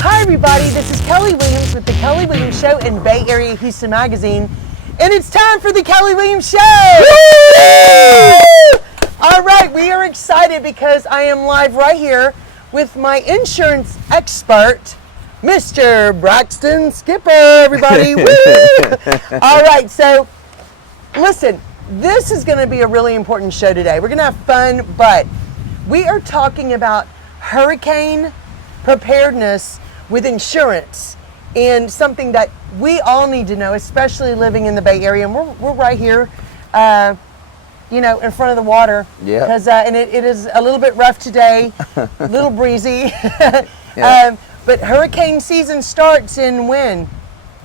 Hi everybody, this is Kelly Williams with the Kelly Williams Show in Bay Area Houston Magazine, and it's time for the Kelly Williams Show! Woo! All right, we are excited because I am live right here with my insurance expert, Mr. Braxton Skipper, everybody. Woo! All right, so listen, this is going to be a really important show today. We're going to have fun, but we are talking about hurricane preparedness with insurance, and something that we all need to know, especially living in the Bay Area. And we're right here, you know, in front of the water. Yeah. Because and it is a little bit rough today, a little breezy. Yeah. But hurricane season starts in when?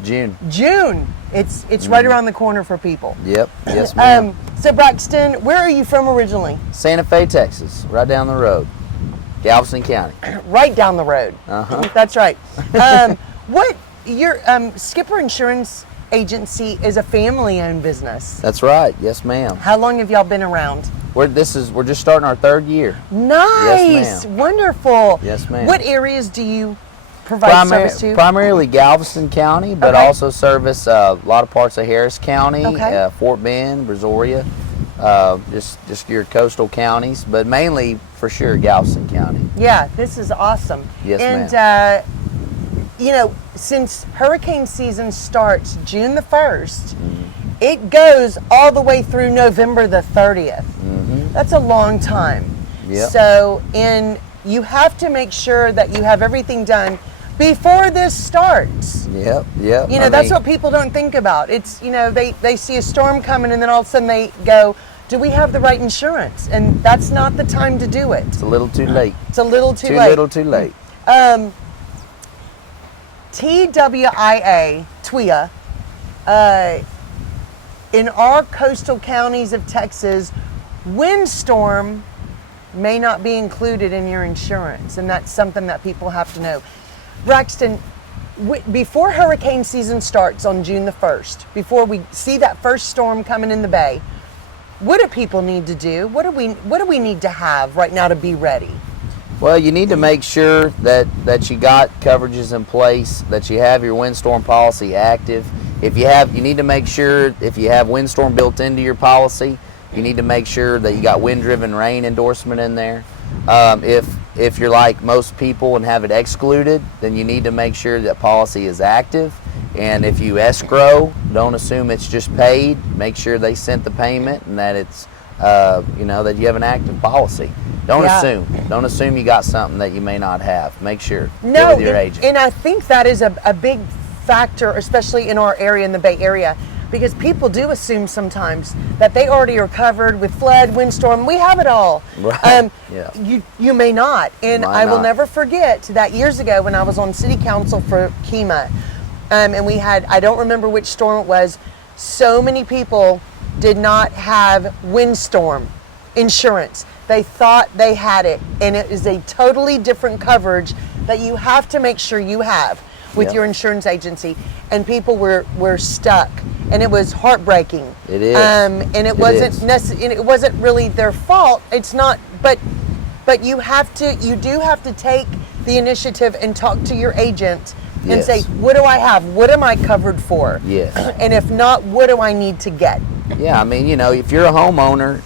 June. June. It's right around the corner for people. Yep. Yes, ma'am. So Braxton, where are you from originally? Santa Fe, Texas, right down the road. Galveston County. Right down the road. Uh-huh. That's right. What your Skipper Insurance Agency is a family-owned business. That's right. Yes, ma'am. How long have y'all been around? We're just starting our third year. Nice. Yes, ma'am. Wonderful. Yes, ma'am. What areas do you provide service to? Primarily Galveston County, but Okay. also service a lot of parts of Harris County, Okay. Fort Bend, Brazoria, just your coastal counties, but mainly for sure Galveston County. Yeah, this is awesome. Yes, and, ma'am. You know, since hurricane season starts June the 1st, it goes all the way through November the 30th. That's a long time. Yep. So, and you have to make sure that you have everything done before this starts. Yep. Yep. You know, that's what people don't think about. It's, you know, they see a storm coming and then all of a sudden they go, do we have the right insurance? And that's not the time to do it. It's a little too late. It's a little too Too late. little too late. TWIA, in our coastal counties of Texas, windstorm may not be included in your insurance, and that's something that people have to know. Braxton, before hurricane season starts on June the 1st, before we see that first storm coming in the bay, what do people need to do? What do we need to have right now to be ready? Well, you need to make sure that you got coverages in place, that you have your windstorm policy active. You need to make sure if you have windstorm built into your policy, you need to make sure that you got wind-driven rain endorsement in there. If you're like most people and have it excluded, then you need to make sure that policy is active. And if you escrow, don't assume it's just paid. Make sure they sent the payment and that it's that you have an active policy. Don't assume you got something that you may not have. Make sure. Get with your agent. And I think that is a big factor, especially in our area, in the Bay Area, because people do assume sometimes that they already are covered with flood, windstorm. We have it all. Right. Yeah. You may not. And I will never forget that years ago when I was on city council for Kemah, and we had, I don't remember which storm it was, so many people did not have windstorm insurance. They thought they had it, and it is a totally different coverage that you have to make sure you have with your insurance agency. And people were stuck, and it was heartbreaking. It is. And it wasn't really their fault. It's not, but you do have to take the initiative and talk to your agent and say, what do I have? What am I covered for? Yes. And if not, what do I need to get? Yeah, I mean, if you're a homeowner,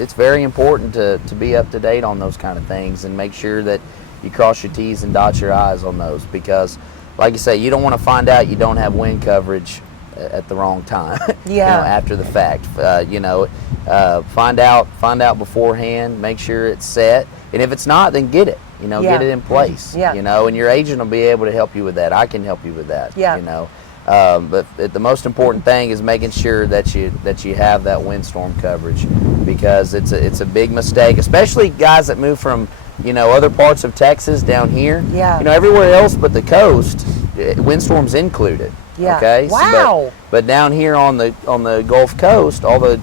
it's very important to be up to date on those kind of things and make sure that you cross your T's and dot your I's on those, because, like you say, you don't want to find out you don't have wind coverage at the wrong time. Yeah. After the fact, find out beforehand. Make sure it's set, and if it's not, then get it. Get it in place. Yeah. And your agent will be able to help you with that. I can help you with that. Yeah. But the most important thing is making sure that you have that windstorm coverage, because it's a big mistake, especially guys that move from other parts of Texas down here. Yeah. Everywhere else but the coast, windstorms included. Yeah. Okay. Wow. But down here on the Gulf Coast, all the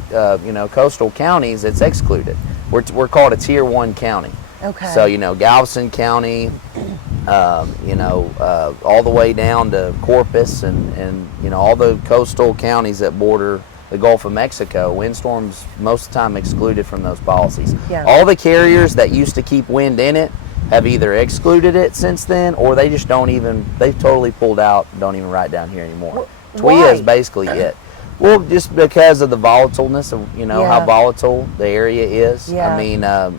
coastal counties, it's excluded. We're called a Tier 1 county. Okay. So Galveston County, all the way down to Corpus and all the coastal counties that border the Gulf of Mexico, windstorms most of the time excluded from those policies. Yeah. All the carriers that used to keep wind in it, have either excluded it since then, or they just don't even, they've totally pulled out, don't even write down here anymore. TWIA is basically it. Well, just because of the volatileness of, how volatile the area is. Yeah. I mean, a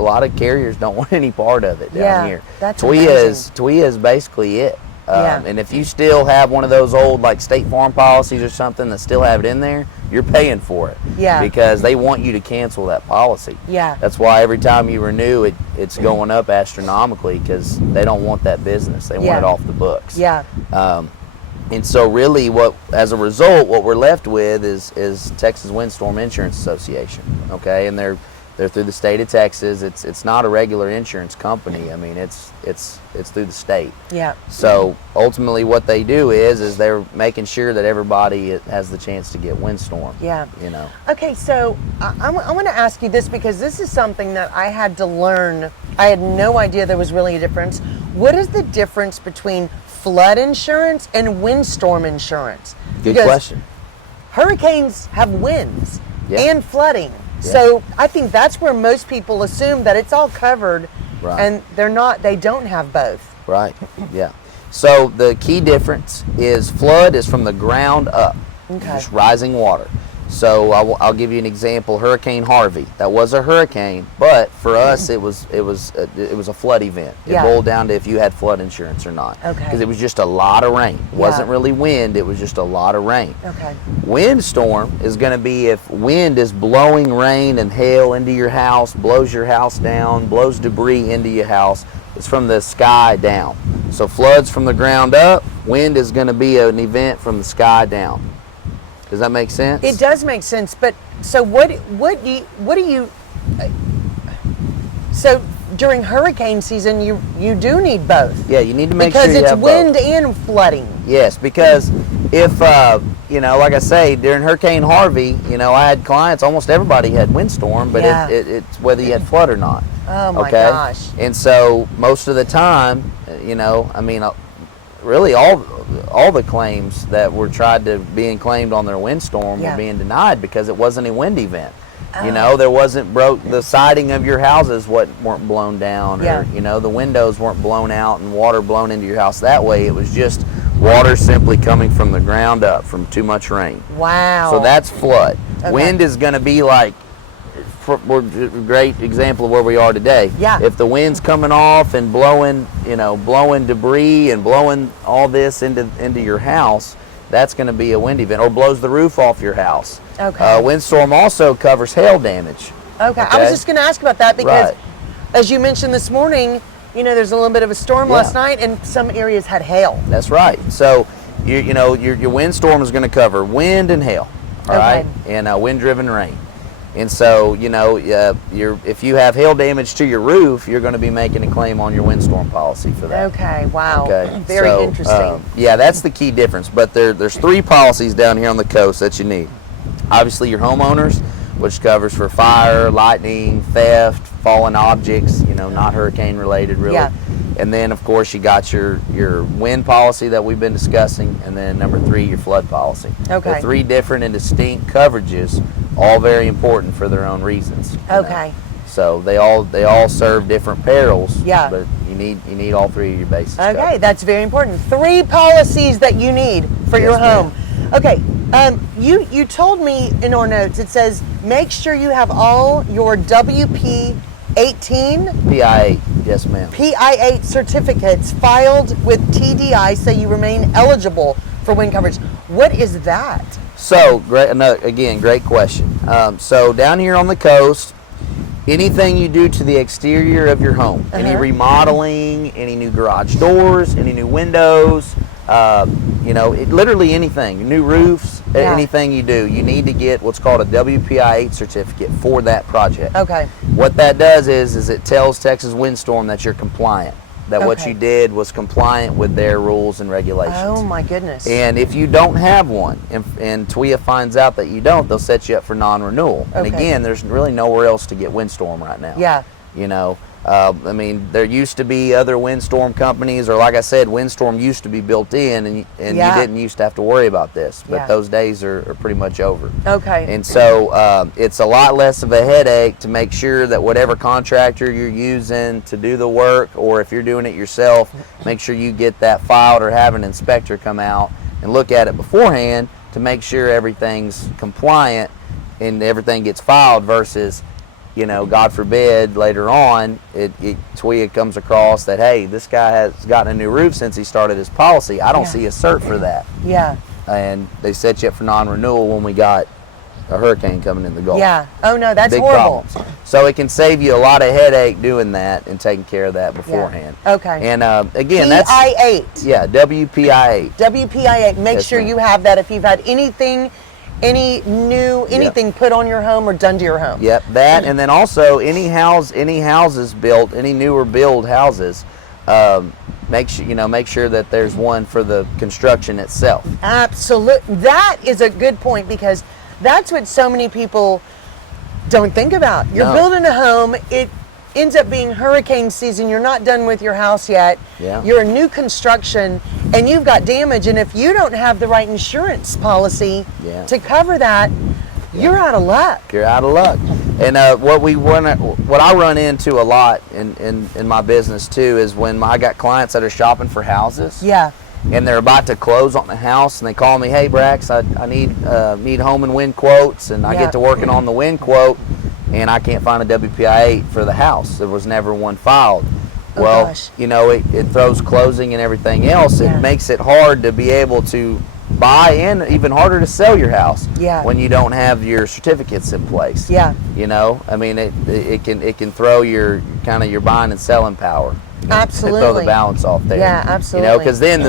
lot of carriers don't want any part of it down here. That's TWIA is basically it. And if you still have one of those old like State Farm policies or something that still have it in there, you're paying for it. Yeah. Because they want you to cancel that policy. Yeah. That's why every time you renew, it's going up astronomically, because they don't want that business. They want it off the books. Yeah. And so really as a result, what we're left with is Texas Windstorm Insurance Association. Okay, and they're through the state of Texas. It's not a regular insurance company. I mean, it's through the state. Yeah. So ultimately, what they do is they're making sure that everybody has the chance to get windstorm. Yeah. Okay, so I want to ask you this, because this is something that I had to learn. I had no idea there was really a difference. What is the difference between flood insurance and windstorm insurance? Good question. Hurricanes have winds and flooding. Yeah. So I think that's where most people assume that it's all covered, and they don't have both. Right, yeah. So the key difference is flood is from the ground up, just rising water. So I'll give you an example. Hurricane Harvey, that was a hurricane, but for us it was a flood event. It boiled down to if you had flood insurance or not. Okay. Because it was just a lot of rain. It wasn't really wind, it was just a lot of rain. Okay. Windstorm is going to be if wind is blowing rain and hail into your house, blows your house down, blows debris into your house. It's from the sky down. So floods from the ground up, wind is going to be an event from the sky down. Does that make sense? It does make sense, but so what do you so during hurricane season you do need both? Yeah, you need to make sure you have both. Because it's wind and flooding. Yes, because if like I say, during Hurricane Harvey, I had clients, almost everybody had windstorm, but it's whether you had flood or not. Oh my gosh. And so most of the time, really all the claims that were tried to being claimed on their windstorm were being denied because it wasn't a wind event. There wasn't the siding of your houses weren't blown down, or the windows weren't blown out and water blown into your house that way. It was just water simply coming from the ground up from too much rain. Wow. So that's flood. Okay. Wind is going to be like, we're a great example of where we are today. Yeah. If the wind's coming off and blowing debris and blowing all this into your house, that's going to be a wind event, or blows the roof off your house. Okay. Windstorm also covers hail damage. Okay. I was just going to ask about that because, as you mentioned this morning, there's a little bit of a storm last night, and some areas had hail. That's right. So your windstorm is going to cover wind and hail, all right, and wind-driven rain. And so, if you have hail damage to your roof, you're going to be making a claim on your windstorm policy for that. Okay, wow. Okay. Very interesting. That's the key difference. But there's 3 policies down here on the coast that you need. Obviously, your homeowners, which covers for fire, lightning, theft, fallen objects, not hurricane related really. Yeah. And then, of course, you got your wind policy that we've been discussing, and then number 3, your flood policy. Okay. They're 3 different and distinct coverages, all very important for their own reasons. Okay. So they all serve different perils. Yeah. But you need all 3 of your bases. Okay, covered. that's very important. 3 policies that you need for your home. Okay. You told me in our notes, it says make sure you have all your WP 18 PI8, yes ma'am. PI8 certificates filed with TDI so you remain eligible for wind coverage. What is that? So great question. So down here on the coast, anything you do to the exterior of your home, any remodeling, any new garage doors, any new windows, literally anything, new roofs, anything you do, you need to get what's called a WPI8 certificate for that project. Okay. What that does is it tells Texas Windstorm that you're compliant, that what you did was compliant with their rules and regulations. Oh my goodness. And if you don't have one, and TWIA finds out that you don't, they'll set you up for non-renewal. And again, there's really nowhere else to get windstorm right now. Yeah. I mean, there used to be other windstorm companies, or like I said, windstorm used to be built in, and you didn't used to have to worry about this. But those days are pretty much over. Okay. And so it's a lot less of a headache to make sure that whatever contractor you're using to do the work, or if you're doing it yourself, make sure you get that filed or have an inspector come out and look at it beforehand to make sure everything's compliant and everything gets filed versus, you know, God forbid later on TWIA comes across that, hey, this guy has gotten a new roof since he started his policy. I don't see a cert for that. Yeah. And they set you up for non-renewal when we got a hurricane coming in the Gulf. Yeah. Oh no, that's Big horrible. problems. So it can save you a lot of headache doing that and taking care of that beforehand. Yeah. Okay. And again, PI8. that's WPI8. WPI8. Make sure you have that if you've had anything put on your home or done to your home. Yep, that, and then also any houses built, any newer build houses, make sure that there's one for the construction itself. Absolutely. That is a good point, because that's what so many people don't think about. You're building a home, it ends up being hurricane season, you're not done with your house yet, you're a new construction, and you've got damage, and if you don't have the right insurance policy to cover that, you're out of luck. You're out of luck. And what I run into a lot in my business too is when I got clients that are shopping for houses. Yeah. And they're about to close on the house, and they call me, hey Brax, I need home and wind quotes, and I get to working on the wind quote, and I can't find a WPI8 for the house. There was never one filed. Well, you know, it throws closing and everything else. It makes it hard to be able to buy and even harder to sell your house when you don't have your certificates in place. Yeah. You know, I mean, it can throw your buying and selling power. Absolutely. Throw the balance off there. Yeah, absolutely. You know, because then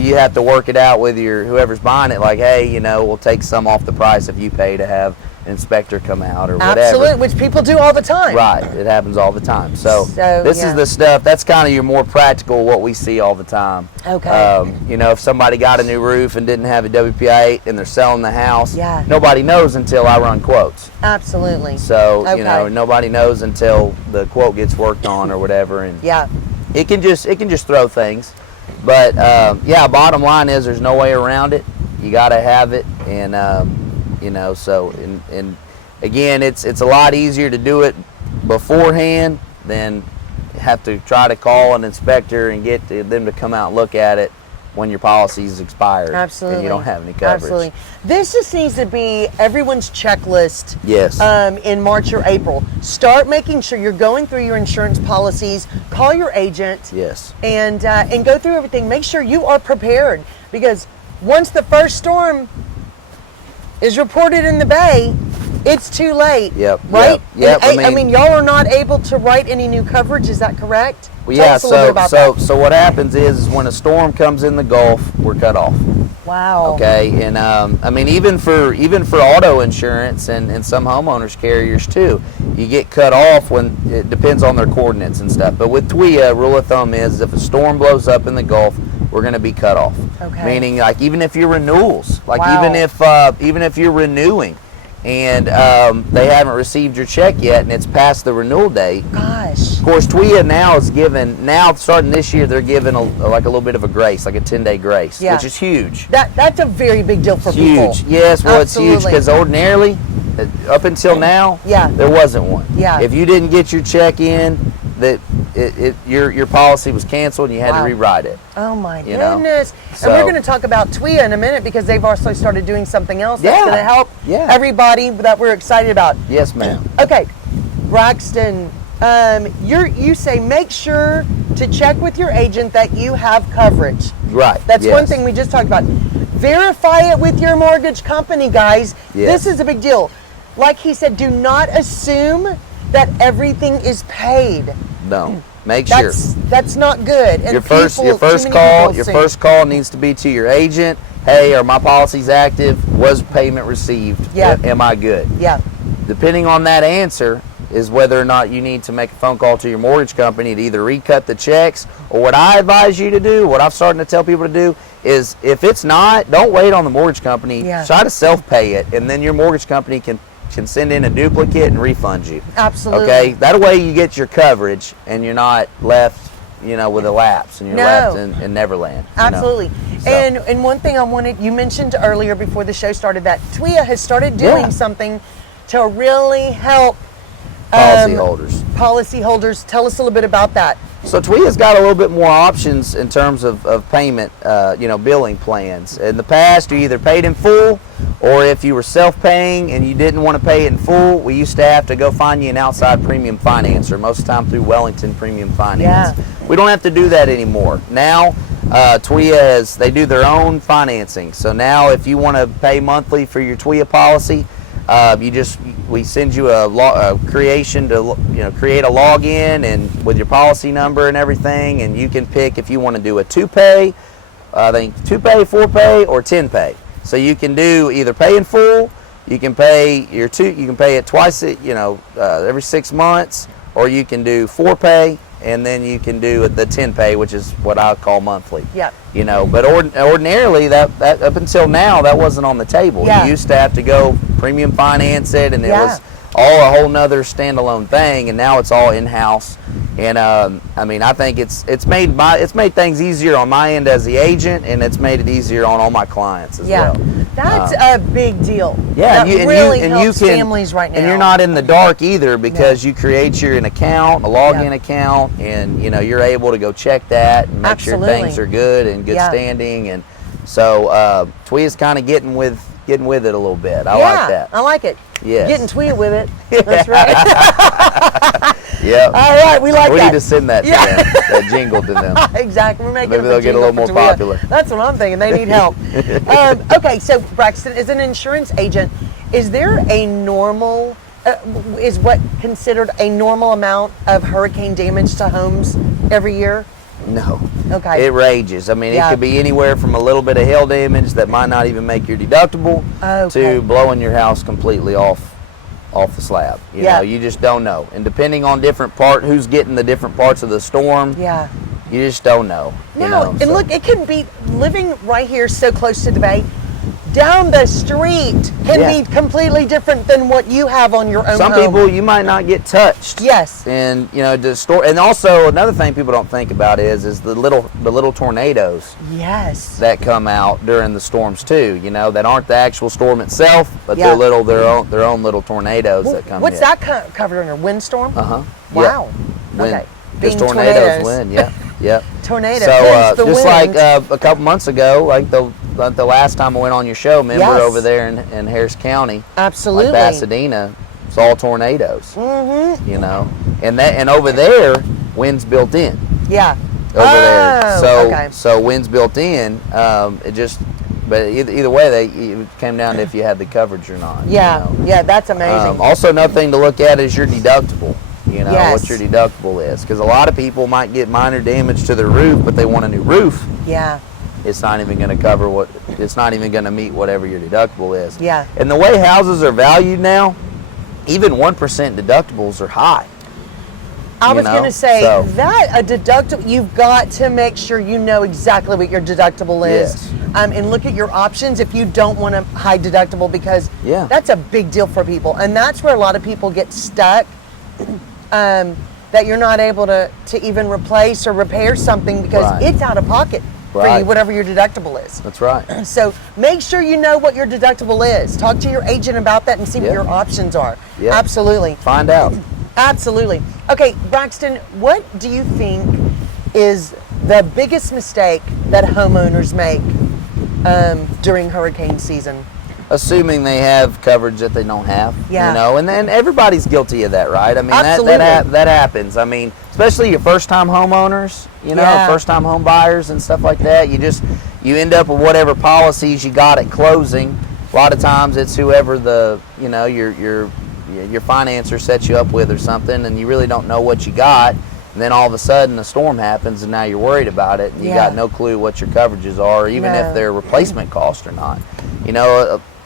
you have to work it out with whoever's buying it. Like, hey, you know, we'll take some off the price if you pay to have an inspector come out or whatever. Absolutely, which people do all the time. Right, it happens all the time. So this is the stuff that's kind of your more practical, what we see all the time. Okay. You know, if somebody got a new roof and didn't have a WPI8 and they're selling the house, nobody knows until I run quotes. Absolutely. So you know, nobody knows until the quote gets worked on or whatever, and it can just throw things. But bottom line is there's no way around it. You got to have it, and you know, so and again, it's a lot easier to do it beforehand than have to try to call an inspector and get them to come out and look at it when your policy's expired. Absolutely. And you don't have any coverage. Absolutely. This just needs to be everyone's checklist. Yes. In March or April. Start making sure you're going through your insurance policies. Call your agent. Yes. And go through everything. Make sure you are prepared, because once the first storm is reported in the bay, it's too late. Yep. Right? Yep. I mean, y'all are not able to write any new coverage. Is that correct? Well, yeah. So what happens is when a storm comes in the Gulf, we're cut off. Wow. Okay. And I mean, even for auto insurance and some homeowners carriers too, you get cut off when it depends on their coordinates and stuff. But with TWIA, rule of thumb is if a storm blows up in the Gulf, we're going to be cut off. Okay. Meaning, like, even if you're renewals, like even if you're renewing and they haven't received your check yet and it's past the renewal date. Gosh. Of course, TWIA now starting this year, they're giving a little bit of a grace, like a 10-day grace, which is huge. That's a very big deal for people. Huge. Yes, well, Absolutely. it's huge because ordinarily, up until now, there wasn't one. Yeah. If you didn't get your check in, that your policy was canceled and you had to rewrite it. Oh my goodness. And we're going to talk about TWIA in a minute, because they've also started doing something else that's going to help everybody that we're excited about. Yes, ma'am. Okay, Braxton, you say make sure to check with your agent that you have coverage. Right. That's one thing we just talked about. Verify it with your mortgage company, guys. This is a big deal. Like he said, do not assume that everything is paid. No. Make sure. That's not good. And your first call needs to be to your agent. Hey, are my policies active? Was payment received? Yeah. Am I good? Yeah. Depending on that answer is whether or not you need to make a phone call to your mortgage company to either recut the checks, or what I advise you to do, what I'm starting to tell people to do, is if it's not, don't wait on the mortgage company. Try to self-pay it, and then your mortgage company can can send in a duplicate and refund you. Absolutely. Okay, that way you get your coverage and you're not left, with a lapse and you're left in Neverland. Absolutely. So. And one thing you mentioned earlier before the show started that TWIA has started doing something to really help policyholders. Tell us a little bit about that. So TWIA's got a little bit more options in terms of payment, billing plans. In the past, you either paid in full, or if you were self-paying and you didn't want to pay it in full, we used to have to go find you an outside premium financer, most of the time through Wellington Premium Finance. Yeah. We don't have to do that anymore. Now, TWIA they do their own financing. So now if you want to pay monthly for your TWIA policy, we send you a creation to create a login and with your policy number and everything, and you can pick if you want to do a 2-pay, 4-pay, or 10-pay. So you can do either pay in full, you can pay you can pay it twice, every 6 months, or you can do 4-pay, and then you can do the 10-pay, which is what I call monthly. Yeah. But ordinarily that up until now that wasn't on the table. Yeah. You used to have to go premium finance it, and it was all a whole nother standalone thing, and now it's all in-house. And I think it's made things easier on my end as the agent, and it's made it easier on all my clients as well. That's a big deal. Yeah, that really helps families right now. And you're not in the dark either, because you create an account, a login account, and you're able to go check that and make sure things are good and good standing. And so TWIA's kind of getting with it a little bit. I like that. I like it. Yes. Getting TWIA with it. That's right. Yeah. All right, we like that. We need to send that to them, that jingle to them. Exactly. We're making Maybe they'll get a little more popular. That's what I'm thinking. They need help. Okay, so Braxton, as an insurance agent, is there a normal, is what considered a normal amount of hurricane damage to homes every year? No. Okay. It ranges. It could be anywhere from a little bit of hail damage that might not even make your deductible to blowing your house completely off the slab. You just don't know. And depending on who's getting the different parts of the storm, you just don't know. Look, it can be living right here so close to the bay. Down the street can be completely different than what you have on your own Some home. people, you might not get touched. Yes. And and also another thing people don't think about is the little tornadoes. Yes. That come out during the storms too. That aren't the actual storm itself, but they're their own little tornadoes that come. What's that covered under? Windstorm? Wow. Okay. Just tornadoes. Wind. Yeah. Tornadoes. So just like a couple months ago, like the last time I went on your show, remember over there in Harris County, absolutely, like Pasadena, it's all tornadoes. Mm-hmm. And over there, wind's built in. Yeah. Over there, so wind's built in. But either way, it came down to if you had the coverage or not. Yeah. Yeah, that's amazing. Also, another thing to look at is your deductible. What your deductible is, because a lot of people might get minor damage to their roof, but they want a new roof. Yeah. It's not even going to cover it's not even going to meet whatever your deductible is. Yeah. And the way houses are valued now, even 1% deductibles are high. I was going to say that a deductible, you've got to make sure you know exactly what your deductible is. Yes. And look at your options if you don't want a high deductible, because that's a big deal for people. And that's where a lot of people get stuck. That you're not able to even replace or repair something because it's out of pocket for you, whatever your deductible is. That's right. So make sure you know what your deductible is. Talk to your agent about that and see what your options are. Yep. Absolutely. Find out. Absolutely. Okay, Braxton, what do you think is the biggest mistake that homeowners make during hurricane season? Assuming they have coverage that they don't have, and then everybody's guilty of that, right? That happens. Especially your first-time homeowners, first-time home buyers and stuff like that. You end up with whatever policies you got at closing. A lot of times it's whoever your financer sets you up with or something, and you really don't know what you got. And then all of a sudden a storm happens, and now you're worried about it, and you got no clue what your coverages are, even if they're replacement cost or not.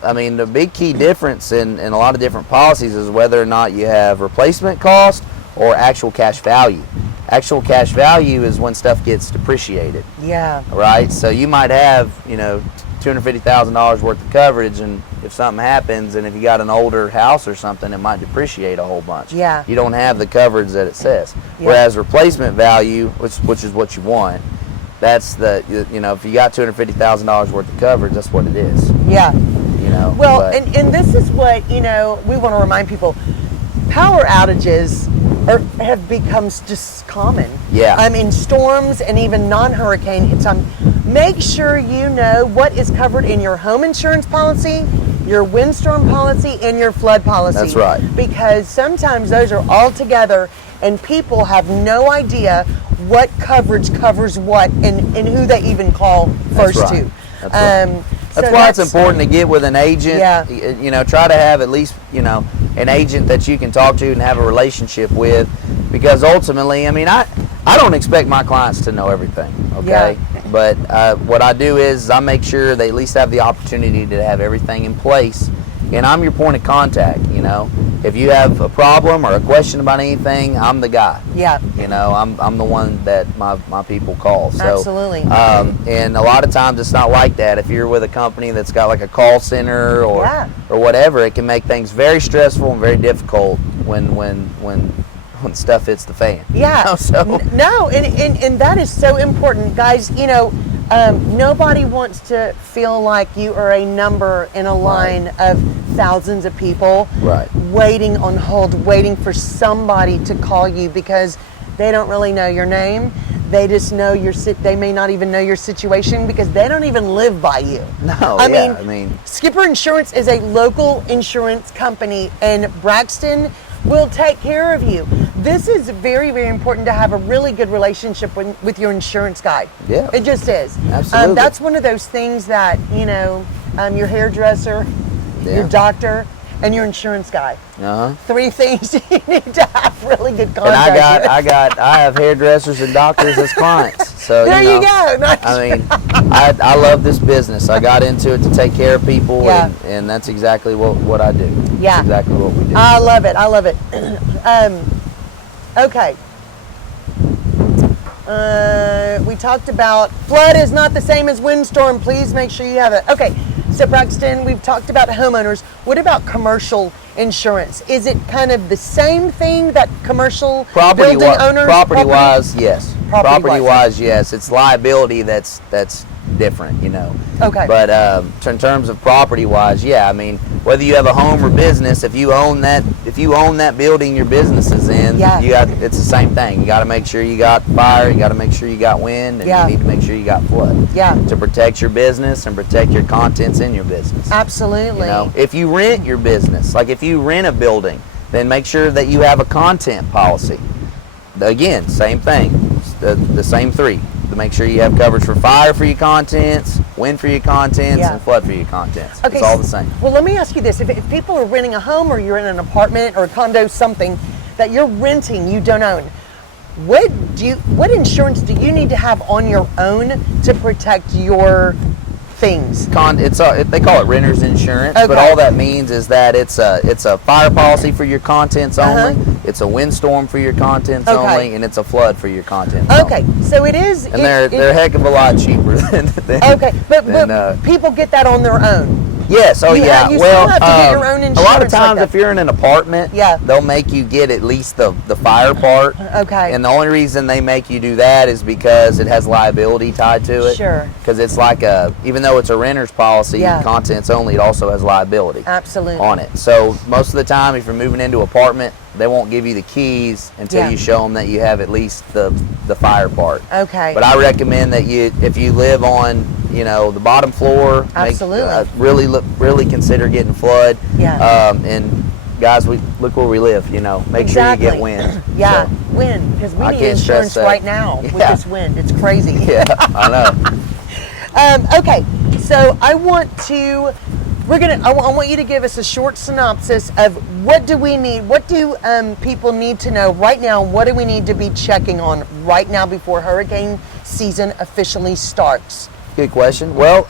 The big key difference in a lot of different policies is whether or not you have replacement cost or actual cash value. Actual cash value is when stuff gets depreciated. Yeah. Right? So you might have, $250,000 worth of coverage, and if something happens, and if you got an older house or something, it might depreciate a whole bunch. Yeah. You don't have the coverage that it says. Yeah. Whereas replacement value, which is what you want, that's the, if you got $250,000 worth of coverage, that's what it is. Yeah. Well, but, and this is what, we want to remind people, power outages have become just common. Yeah. In storms and even non-hurricane hit time. Make sure you know what is covered in your home insurance policy, your windstorm policy, and your flood policy. That's right. Because sometimes those are all together and people have no idea what coverage covers what and who they even call first That's right. to. That's right. That's why it's important to get with an agent. Yeah. Try to have at least, an agent that you can talk to and have a relationship with, because ultimately, I don't expect my clients to know everything, okay? Yeah. But what I do is I make sure they at least have the opportunity to have everything in place, and I'm your point of contact, If you have a problem or a question about anything, I'm the guy. Yeah. I'm the one that my people call. So, Absolutely. And a lot of times it's not like that. If you're with a company that's got like a call center or whatever, it can make things very stressful and very difficult when stuff hits the fan. Yeah. So. No, and that is so important, guys. Nobody wants to feel like you are a number in a line of thousands of people waiting on hold, waiting for somebody to call you because they don't really know your name. They just know they may not even know your situation because they don't even live by you. No, I mean, Skipper Insurance is a local insurance company, and Braxton will take care of you. This is very, very important to have a really good relationship with your insurance guy. Yeah. It just is. Absolutely. That's one of those things that, your hairdresser, your doctor, and your insurance guy. 3 things you need to have really good contact And I have hairdressers and doctors as clients. So there you go. Nice. I love this business. I got into it to take care of people, and that's exactly what I do. Yeah. That's exactly what we do. I love it. Okay. We talked about flood is not the same as windstorm. Please make sure you have it. Okay. So Braxton, we've talked about homeowners. What about commercial insurance? Is it kind of the same thing that commercial building owners? Property-wise, yes. Property-wise, yes. It's liability that's different, Okay. But in terms of property-wise, whether you have a home or business, if you own that building your business is in, it's the same thing. You got to make sure you got fire, you got to make sure you got wind, and you need to make sure you got flood. Yeah. To protect your business and protect your contents in your business. Absolutely. If you rent your business, like if you rent a building, then make sure that you have a content policy. Again, same thing, the same 3. To make sure you have coverage for fire for your contents, wind for your contents, and flood for your contents. Okay, it's all the same. Well, let me ask you this. If people are renting a home or you're in an apartment or a condo, something that you're renting, you don't own, what insurance do you need to have on your own to protect your things? They call it renter's insurance, but all that means is that it's a fire policy for your contents only, it's a windstorm for your contents only, and it's a flood for your contents only. So it is, and they're a heck of a lot cheaper than but people get that on their own. Yes. You still have to get your own insurance. A lot of times, if you're in an apartment, they'll make you get at least the fire part. Okay. And the only reason they make you do that is because it has liability tied to it. Sure. Because it's like even though it's a renter's policy, contents only, it also has liability. Absolutely. On it. So most of the time, if you're moving into an apartment, they won't give you the keys until you show them that you have at least the fire part. Okay. But I recommend that if you live on the bottom floor, really consider getting flood. Yeah. And guys, look where we live. Make sure you get wind. Wind, because we need insurance right now with this wind. It's crazy. Yeah, I know. Okay, so I want you to give us a short synopsis of what do we need, what do people need to know right now, what do we need to be checking on right now before hurricane season officially starts? Good question. Well,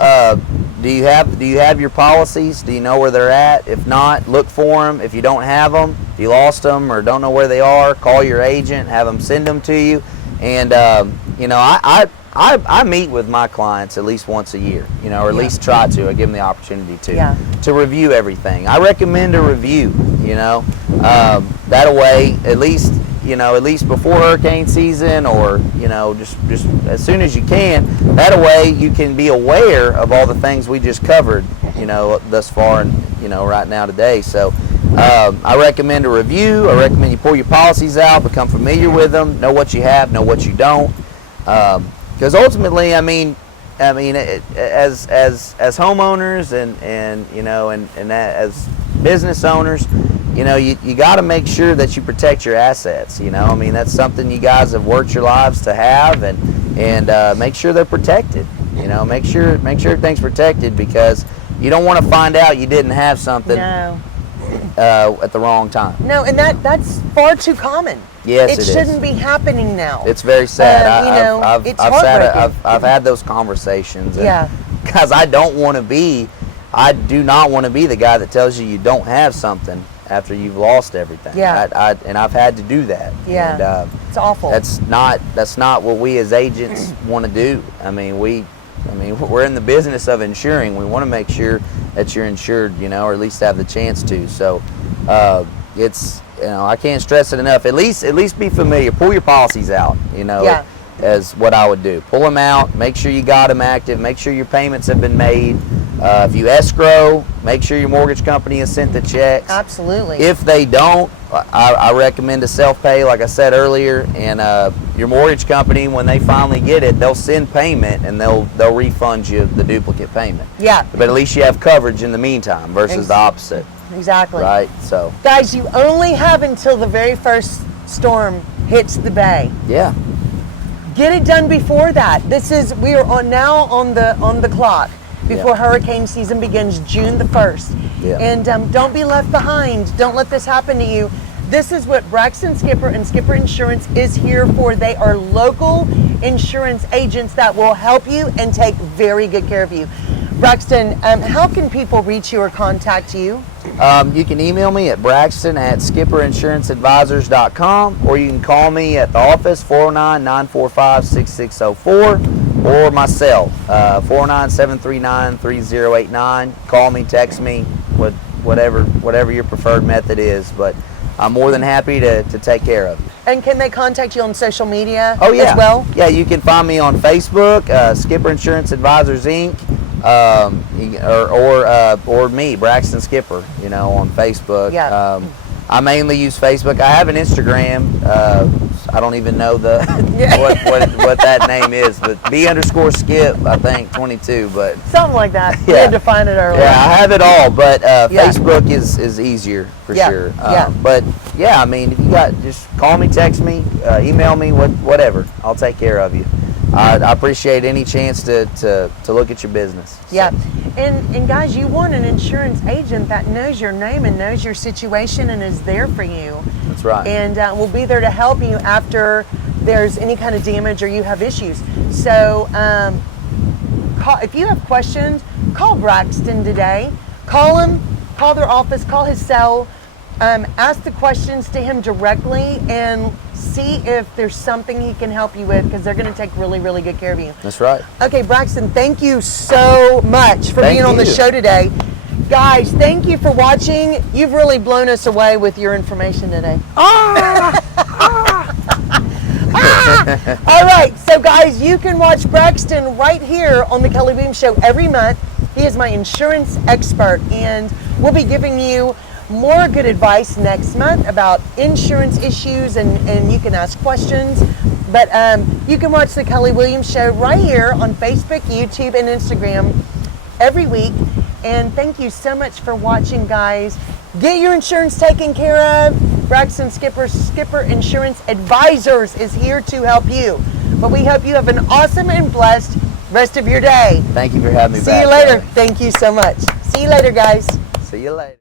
do you have your policies? Do you know where they're at? If not, look for them. If you don't have them, if you lost them or don't know where they are, call your agent, have them send them to you. And I I meet with my clients at least once a year, you know, or at least try to. I give them the opportunity to review everything. I recommend a review, you know, that way at least, you know, at least before hurricane season, or, you know, just as soon as you can. That way you can be aware of all the things we just covered, you know, thus far and, you know, right now today. So I recommend a review. I recommend you pull your policies out, become familiar with them, know what you have, know what you don't. Because ultimately, I mean, as homeowners and you know, and as business owners, you know, you got to make sure that you protect your assets. You know, I mean, that's something you guys have worked your lives to have, and make sure they're protected. You know, make sure everything's protected, because you don't want to find out you didn't have something at the wrong time. No, and that's far too common. Yes, it shouldn't be happening now. It's very sad. You know, it's heartbreaking. I've had those conversations. Yeah. Because I do not want to be the guy that tells you don't have something after you've lost everything. Yeah. And I've had to do that. Yeah. And, it's awful. That's not what we as agents want to do. I mean, we're in the business of insuring. We want to make sure that you're insured, you know, or at least have the chance to. So, it's, you know, I can't stress it enough. At least be familiar. Pull your policies out, you know, as what I would do. Pull them out. Make sure you got them active. Make sure your payments have been made. If you escrow, make sure your mortgage company has sent the checks. Absolutely. If they don't, I recommend a self-pay, like I said earlier, and your mortgage company, when they finally get it, they'll send payment and they'll refund you the duplicate payment. Yeah. But at least you have coverage in the meantime versus the opposite. Exactly. Right. So, guys, you only have until the very first storm hits the bay. Yeah. Get it done before that. We are now on the clock before hurricane season begins, June the 1st. Yeah. And don't be left behind. Don't let this happen to you. This is what Braxton Skipper and Skipper Insurance is here for. They are local insurance agents that will help you and take very good care of you. Braxton, how can people reach you or contact you? You can email me at braxton@skipperinsuranceadvisors.com, or you can call me at the office, 409-945-6604, or my cell, 409-739-3089. Call me, text me, whatever your preferred method is, but I'm more than happy to take care of you. And can they contact you on social media as well? Yeah, you can find me on Facebook, Skipper Insurance Advisors Inc., or me, Braxton Skipper, you know, on Facebook. Yeah. I mainly use Facebook. I have an Instagram. I don't even know what that name is, but B_Skip, I think 22, but something like that. We had to find it earlier. Yeah, I have it all, but Facebook is easier for sure. But yeah, I mean, if you just call me, text me, email me, whatever. I'll take care of you. I appreciate any chance to look at your business. Yeah, and guys, you want an insurance agent that knows your name and knows your situation and is there for you. That's right. And will be there to help you after there's any kind of damage or you have issues. So if you have questions, call Braxton today. Call him, call their office, call his cell. Ask the questions to him directly and see if there's something he can help you with, because they're going to take really, really good care of you. That's right. Okay, Braxton, thank you so much for being on the show today. Guys, thank you for watching. You've really blown us away with your information today. All right, so guys, you can watch Braxton right here on the Kelly Williams Show every month. He is my insurance expert, and we'll be giving you more good advice next month about insurance issues, and you can ask questions. But you can watch the Kelly Williams Show right here on Facebook, YouTube, and Instagram every week. And thank you so much for watching, guys. Get your insurance taken care of. Braxton Skipper Insurance Advisors is here to help you. But we hope you have an awesome and blessed rest of your day. Thank you for having me back. See you later. Thank you so much. See you later, guys. See you later.